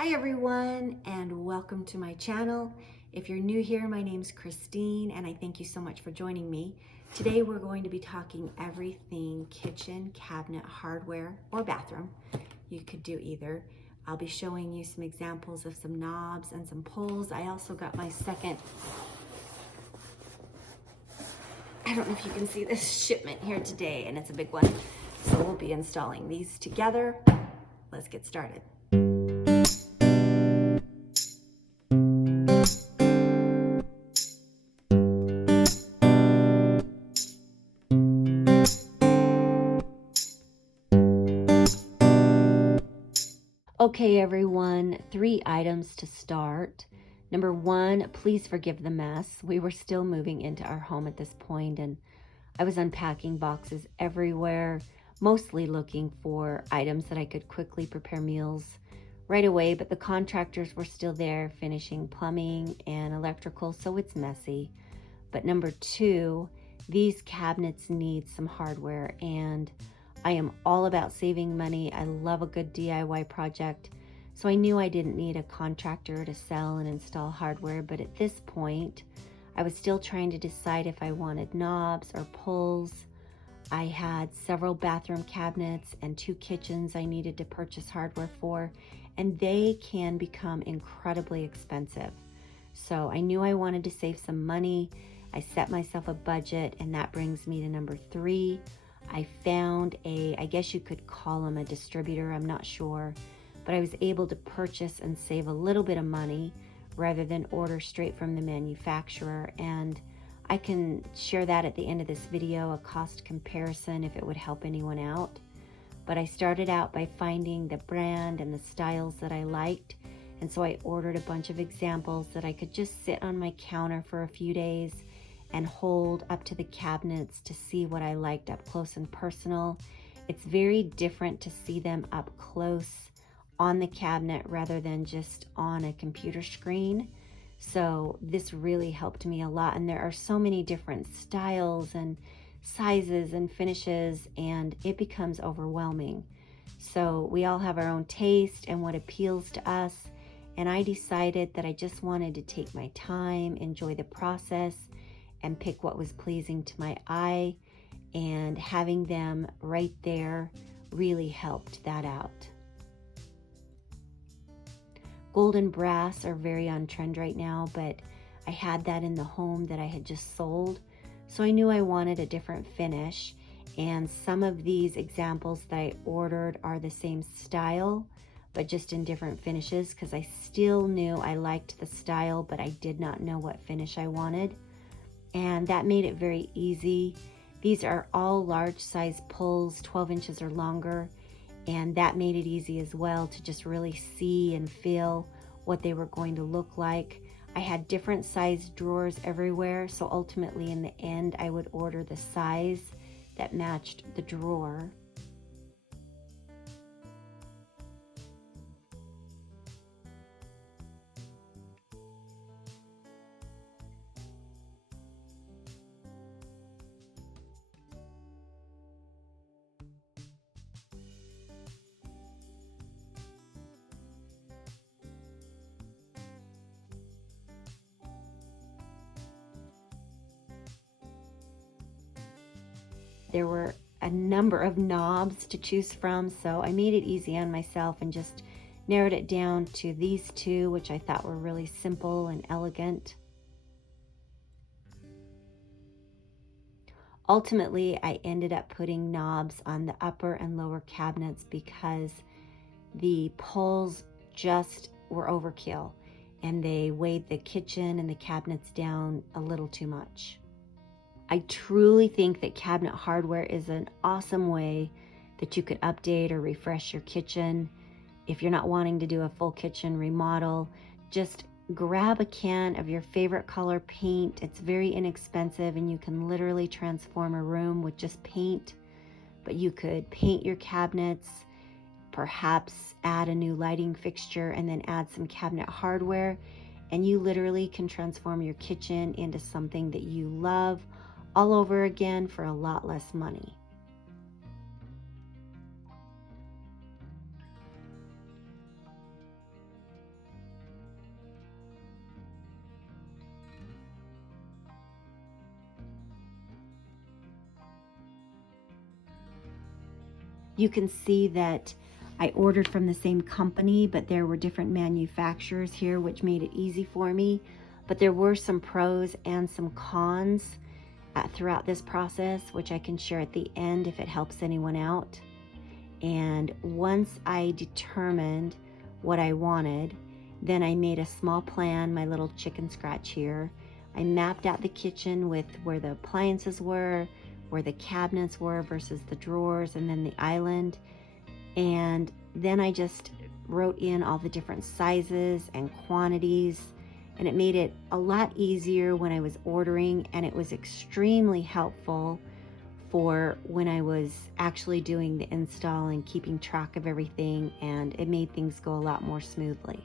Hi everyone, and welcome to my channel. If you're new here, my name's Christine and I thank you so much for joining me. Today we're going to be talking everything kitchen, cabinet, hardware, or bathroom. You could do either. I'll be showing you some examples of some knobs and some pulls. I also got my second, I don't know if you can see this shipment here today, and it's a big one. So we'll be installing these together. Let's get started. Okay, everyone, 3 items to start. Number 1, please forgive the mess. We were still moving into our home at this point, and I was unpacking boxes everywhere, mostly looking for items that I could quickly prepare meals right away, but the contractors were still there finishing plumbing and electrical, so it's messy. But number 2, these cabinets need some hardware, and I am all about saving money. I love a good DIY project. So I knew I didn't need a contractor to sell and install hardware, but at this point, I was still trying to decide if I wanted knobs or pulls. I had several bathroom cabinets and 2 kitchens I needed to purchase hardware for, and they can become incredibly expensive. So I knew I wanted to save some money. I set myself a budget, and that brings me to number 3. I found I guess you could call them a distributor, I'm not sure, but I was able to purchase and save a little bit of money rather than order straight from the manufacturer. And I can share that at the end of this video, a cost comparison if it would help anyone out. But I started out by finding the brand and the styles that I liked. And so I ordered a bunch of examples that I could just sit on my counter for a few days and hold up to the cabinets to see what I liked up close and personal. It's very different to see them up close on the cabinet rather than just on a computer screen. So this really helped me a lot. And there are so many different styles and sizes and finishes, and it becomes overwhelming. So we all have our own taste and what appeals to us. And I decided that I just wanted to take my time, enjoy the process, and pick what was pleasing to my eye, and having them right there really helped that out. Gold and brass are very on trend right now, but I had that in the home that I had just sold, so I knew I wanted a different finish. And some of these examples that I ordered are the same style, but just in different finishes, because I still knew I liked the style, but I did not know what finish I wanted. And that made it very easy. These are all large size pulls, 12 inches or longer, and that made it easy as well to just really see and feel what they were going to look like. I had different size drawers everywhere, so ultimately in the end I would order the size that matched the drawer. There were a number of knobs to choose from, so I made it easy on myself and just narrowed it down to these 2, which I thought were really simple and elegant. Ultimately, I ended up putting knobs on the upper and lower cabinets because the pulls just were overkill, and they weighed the kitchen and the cabinets down a little too much. I truly think that cabinet hardware is an awesome way that you could update or refresh your kitchen. If you're not wanting to do a full kitchen remodel, just grab a can of your favorite color paint. It's very inexpensive, and you can literally transform a room with just paint. But you could paint your cabinets, perhaps add a new lighting fixture, and then add some cabinet hardware, and you literally can transform your kitchen into something that you love all over again for a lot less money. You can see that I ordered from the same company, but there were different manufacturers here, which made it easy for me. But there were some pros and some cons throughout this process, which I can share at the end if it helps anyone out. And once I determined what I wanted, then I made a small plan, my little chicken scratch here. I mapped out the kitchen with where the appliances were, where the cabinets were versus the drawers, and then the island. And then I just wrote in all the different sizes and quantities, and it made it a lot easier when I was ordering, and it was extremely helpful for when I was actually doing the install and keeping track of everything, and it made things go a lot more smoothly.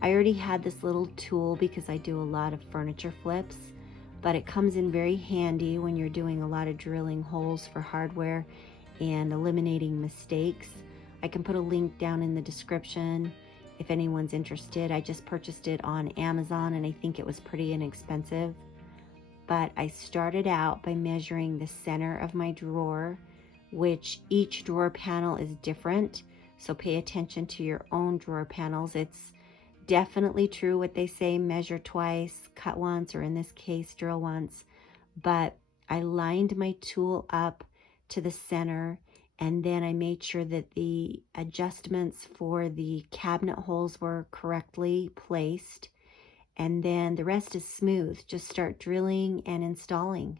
I already had this little tool because I do a lot of furniture flips, but it comes in very handy when you're doing a lot of drilling holes for hardware and eliminating mistakes. I can put a link down in the description if anyone's interested. I just purchased it on Amazon and I think it was pretty inexpensive. But I started out by measuring the center of my drawer, which each drawer panel is different, so pay attention to your own drawer panels. It's definitely true what they say, measure twice, cut once, or in this case, drill once. But I lined my tool up to the center, and then I made sure that the adjustments for the cabinet holes were correctly placed. And then the rest is smooth. Just start drilling and installing.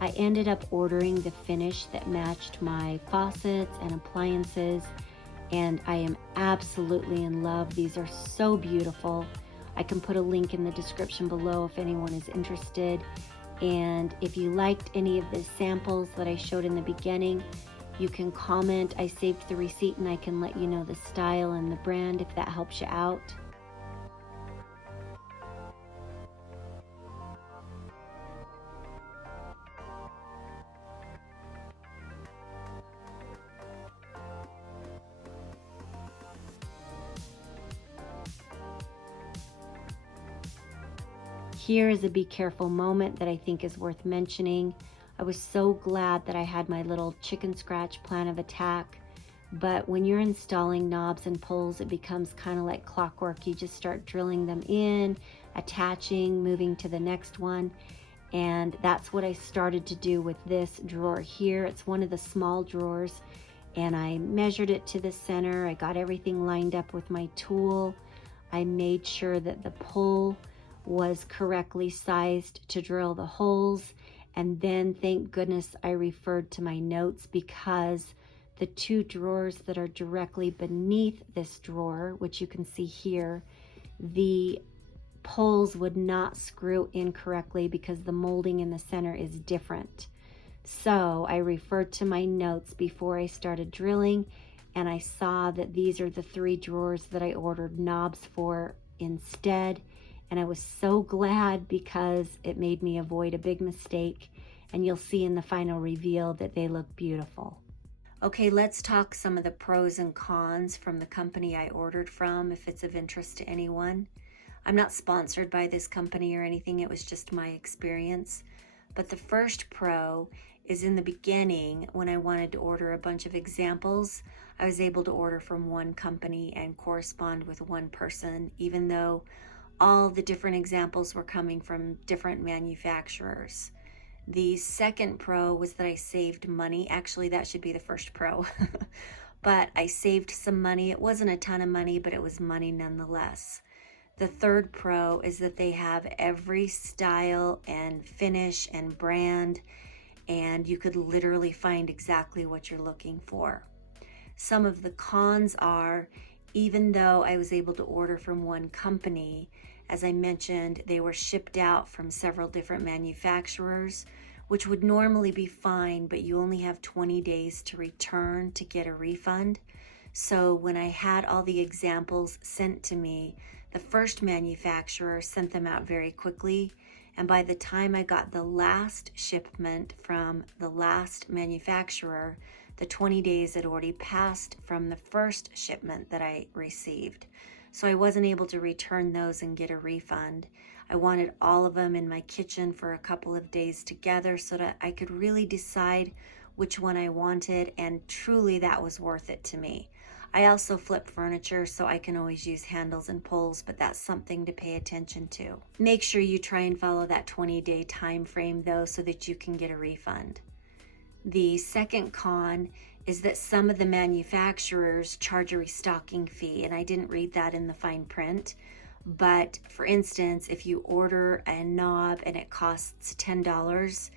I ended up ordering the finish that matched my faucets and appliances, and I am absolutely in love. These are so beautiful. I can put a link in the description below if anyone is interested. And if you liked any of the samples that I showed in the beginning, you can comment. I saved the receipt and I can let you know the style and the brand if that helps you out. Here is a be careful moment that I think is worth mentioning. I was so glad that I had my little chicken scratch plan of attack, but when you're installing knobs and pulls, it becomes kind of like clockwork. You just start drilling them in, attaching, moving to the next one, and that's what I started to do with this drawer here. It's one of the small drawers, and I measured it to the center. I got everything lined up with my tool. I made sure that the pull was correctly sized to drill the holes. And then, thank goodness, I referred to my notes, because the two drawers that are directly beneath this drawer, which you can see here, the pulls would not screw in correctly because the molding in the center is different. So I referred to my notes before I started drilling, and I saw that these are the 3 drawers that I ordered knobs for instead. And I was so glad, because it made me avoid a big mistake, and you'll see in the final reveal that they look beautiful. Okay, let's talk some of the pros and cons from the company I ordered from, if it's of interest to anyone. I'm not sponsored by this company or anything, it was just my experience. But the first pro is, in the beginning, when I wanted to order a bunch of examples, I was able to order from one company and correspond with one person, even though all the different examples were coming from different manufacturers. The second pro was that I saved money. Actually, that should be the first pro. But I saved some money. It wasn't a ton of money, but it was money nonetheless. The third pro is that they have every style and finish and brand, and you could literally find exactly what you're looking for. Some of the cons are, even though I was able to order from one company, as I mentioned, they were shipped out from several different manufacturers, which would normally be fine, but you only have 20 days to return to get a refund. So when I had all the examples sent to me, the first manufacturer sent them out very quickly, and by the time I got the last shipment from the last manufacturer, the 20 days had already passed from the first shipment that I received. So I wasn't able to return those and get a refund. I wanted all of them in my kitchen for a couple of days together so that I could really decide which one I wanted, and truly that was worth it to me. I also flip furniture, so I can always use handles and pulls, but that's something to pay attention to. Make sure you try and follow that 20-day time frame though, so that you can get a refund. The second con is that some of the manufacturers charge a restocking fee, and I didn't read that in the fine print. But for instance, if you order a knob and it costs $10,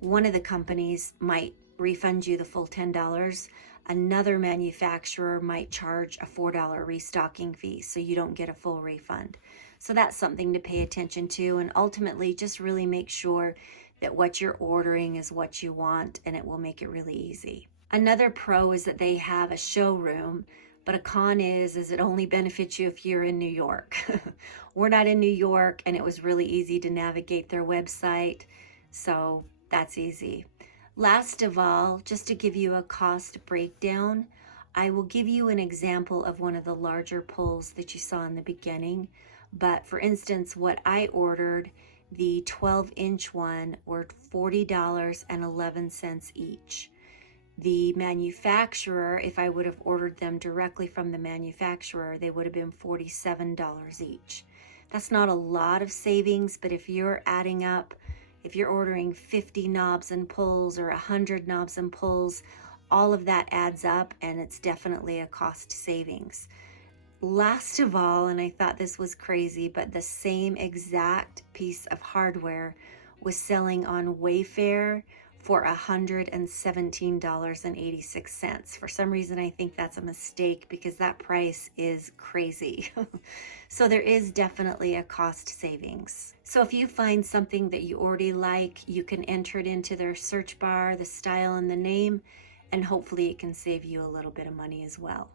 one of the companies might refund you the full $10. Another manufacturer might charge a $4 restocking fee, so you don't get a full refund. So that's something to pay attention to, and ultimately just really make sure that what you're ordering is what you want, and it will make it really easy. Another pro is that they have a showroom, but a con is it only benefits you if you're in New York. We're not in New York, and it was really easy to navigate their website, so that's easy. Last of all, just to give you a cost breakdown, I will give you an example of one of the larger pulls that you saw in the beginning. But for instance, what I ordered, the 12-inch one, were $40.11 each. The manufacturer, if I would have ordered them directly from the manufacturer, they would have been $47 each. That's not a lot of savings, but if you're adding up, if you're ordering 50 knobs and pulls or 100 knobs and pulls, all of that adds up, and it's definitely a cost savings. Last of all, and I thought this was crazy, but the same exact piece of hardware was selling on Wayfair for $117.86. For some reason, I think that's a mistake, because that price is crazy. So there is definitely a cost savings. So if you find something that you already like, you can enter it into their search bar, the style and the name, and hopefully it can save you a little bit of money as well.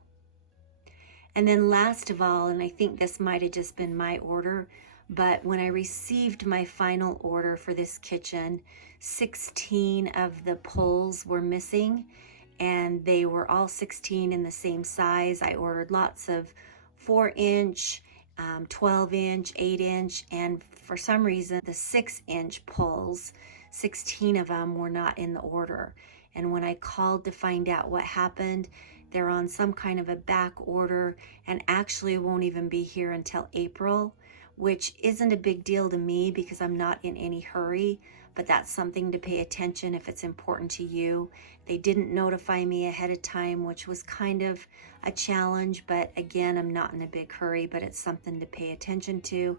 And then last of all, and I think this might have just been my order, but when I received my final order for this kitchen, 16 of the pulls were missing, and they were all 16 in the same size. I ordered lots of 4-inch, 12-inch, 8-inch, and for some reason the 6-inch pulls, 16 of them were not in the order. And when I called to find out what happened, they're on some kind of a back order and actually won't even be here until April, which isn't a big deal to me because I'm not in any hurry, but that's something to pay attention if it's important to you. They didn't notify me ahead of time, which was kind of a challenge, but again, I'm not in a big hurry, but it's something to pay attention to.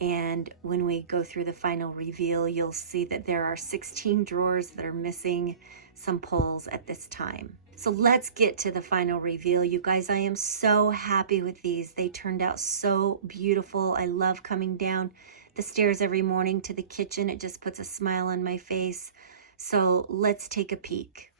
And when we go through the final reveal, you'll see that there are 16 drawers that are missing some pulls at this time. So let's get to the final reveal. You guys, I am so happy with these. They turned out so beautiful. I love coming down the stairs every morning to the kitchen. It just puts a smile on my face. So let's take a peek.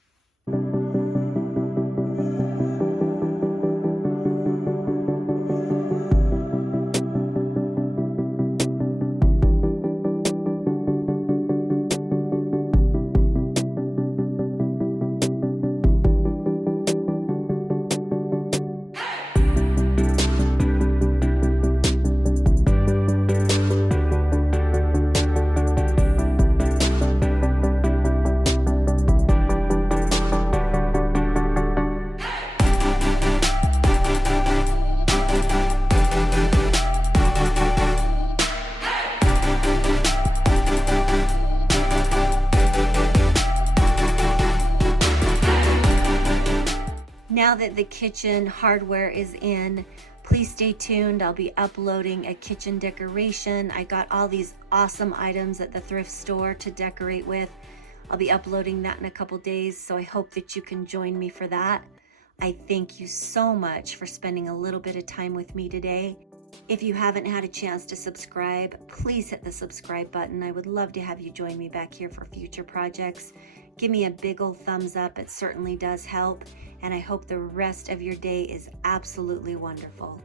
Now that the kitchen hardware is in, please stay tuned. I'll be uploading a kitchen decoration. I got all these awesome items at the thrift store to decorate with. I'll be uploading that in a couple days, so I hope that you can join me for that. I thank you so much for spending a little bit of time with me today. If you haven't had a chance to subscribe, please hit the subscribe button. I would love to have you join me back here for future projects. Give me a big old thumbs up. It certainly does help. And I hope the rest of your day is absolutely wonderful.